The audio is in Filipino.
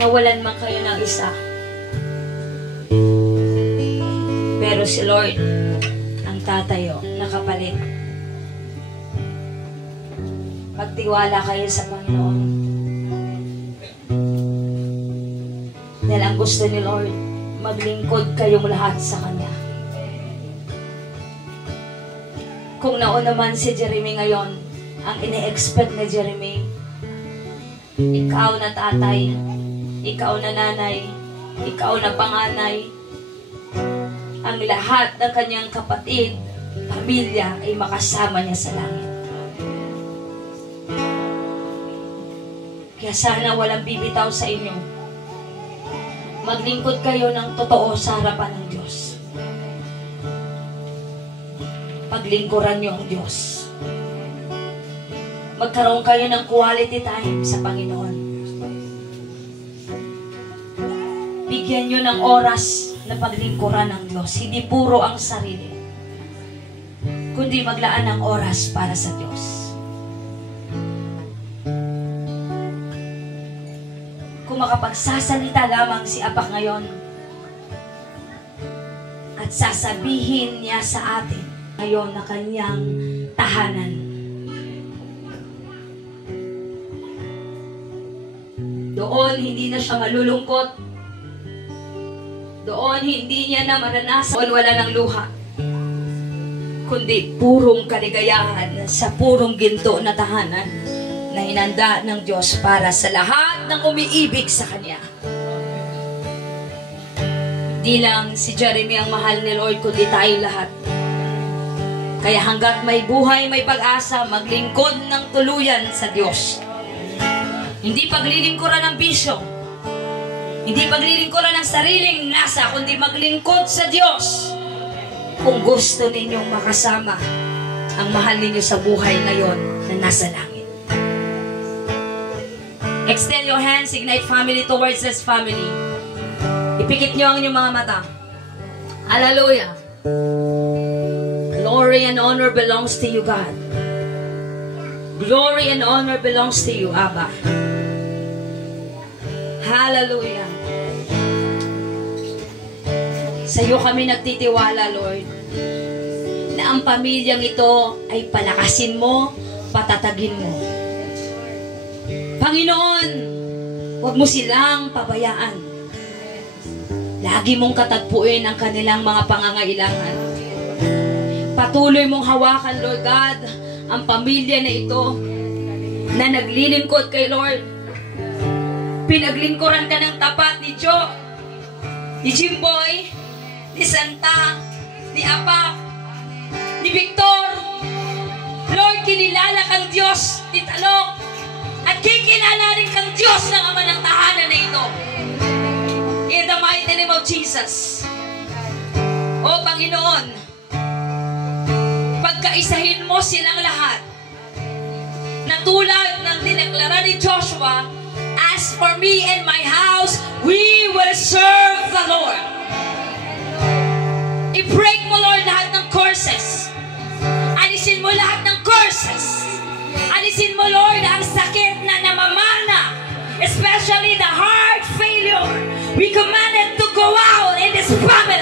nawalan man kayo ng isa. Pero si Lord ang tatayo, nakapalit. Magtiwala kayo sa Panginoon. Dahil ang gusto ni Lord, maglingkod kayong lahat sa Kanya. Kung nauna man si Jeremy ngayon, ang ine-expect ni Jeremy, ikaw na tatay, ikaw na nanay, ikaw na panganay, ang lahat ng kanyang kapatid, pamilya ay makasama niya sa langit. Kaya sana walang bibitaw sa inyo. Maglingkod kayo ng totoo sa harapan ng Diyos. Paglingkuran niyo ang Diyos. Magkaroon kayo ng quality time sa Panginoon. Bigyan niyo ng oras na paglingkuran ng Diyos. Hindi puro ang sarili, kundi maglaan ng oras para sa Diyos. Kung makapagsasalita lamang si Apak ngayon at sasabihin niya sa atin ngayon na kanyang tahanan, doon hindi na siya malulungkot, doon hindi niya na maranasan, doon wala ng luha, kundi purong kaligayahan sa purong ginto na tahanan na hinanda ng Diyos para sa lahat ng umiibig sa Kanya. Di lang si Jeremy ang mahal ni Lord, kundi tayo lahat. Kaya hanggat may buhay, may pag-asa, maglingkod ng tuluyan sa Diyos. Hindi paglilingkuran ng bisyo, hindi paglilingkuran ng sariling nasa, kundi maglingkod sa Diyos. Kung gusto ninyong makasama ang mahal ninyo sa buhay ngayon na nasa langit. Extend your hands, Ignite family, towards this family. Ipikit nyo ang inyong mga mata. Hallelujah. Glory and honor belongs to you, God. Glory and honor belongs to you, Abba. Hallelujah. Sa iyo kami nagtitiwala, Lord, na ang pamilyang ito ay palakasin mo, patatagin mo. Panginoon, huwag mo silang pabayaan. Lagi mong katagpuin ang kanilang mga pangangailangan. Patuloy mong hawakan, Lord God, ang pamilya na ito na naglilingkod kay Lord. Pinaglingkuran ka ng tapat ni Joe, ni Jimboy, ni Santa, ni Apak, ni Victor. Lord, kinilala kang Diyos ni Talok at kikilala rin kang Diyos ng Ama ng tahanan na ito. In the mighty name of Jesus. O Panginoon, pagkaisahin mo silang lahat na tulad ng dineklara ni Joshua, as for me and my house, we will serve the Lord. I-break mo, Lord, lahat ng curses. Alisin mo lahat ng curses. Alisin mo, Lord, ang sakit na namamana, especially the heart failure. We command it to go out in this family.